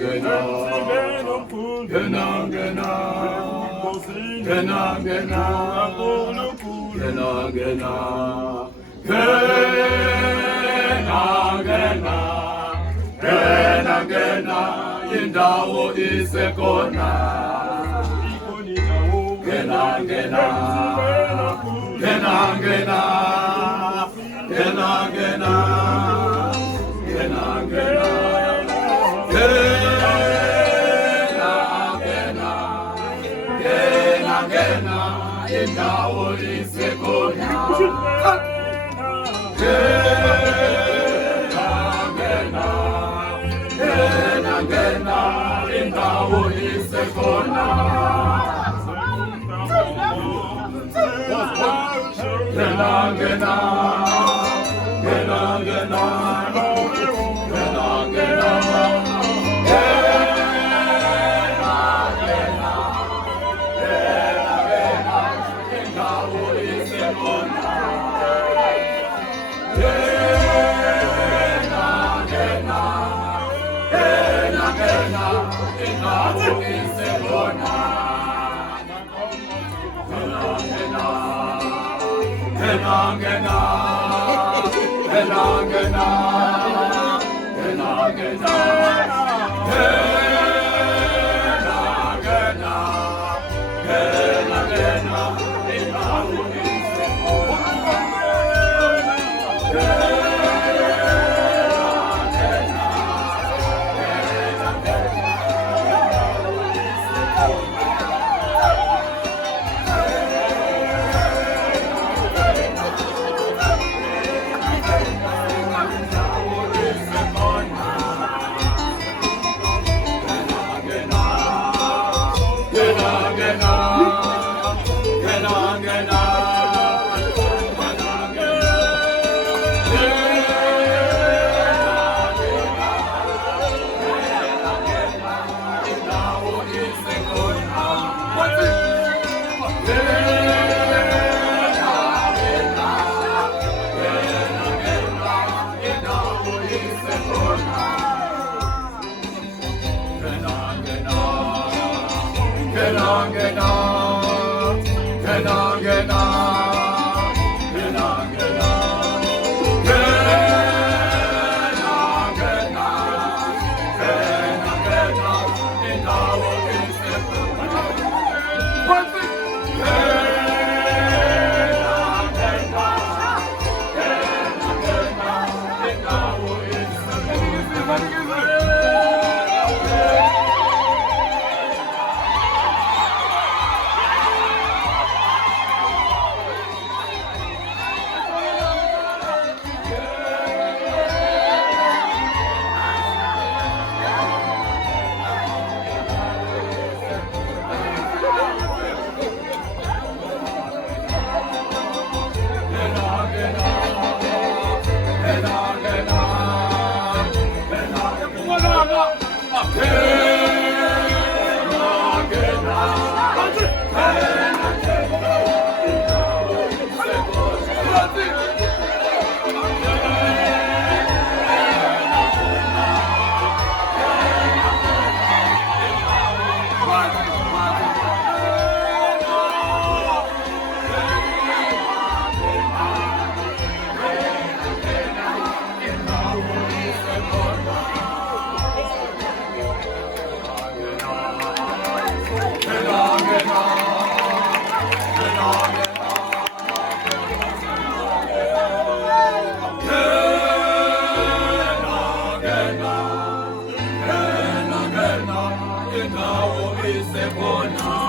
gena, gena, gena, gena, gena, gena, gena, gena, gena, gena, indawo isekhona. Gena, gena, gena, gena, gena, gena, gena, gena, gena, gena, indawo isekhona. Gena, gena, gena, gena, indawo isekhona. Gena, gena, gena, gena, gena, gena, indawo isekhona. Gena, gena, gena, gena, indawo isekhona. Gena, gena, gena, gena, gena, gena, gena, gena, gena, gena, indawo isekhona. Indawo isekhona.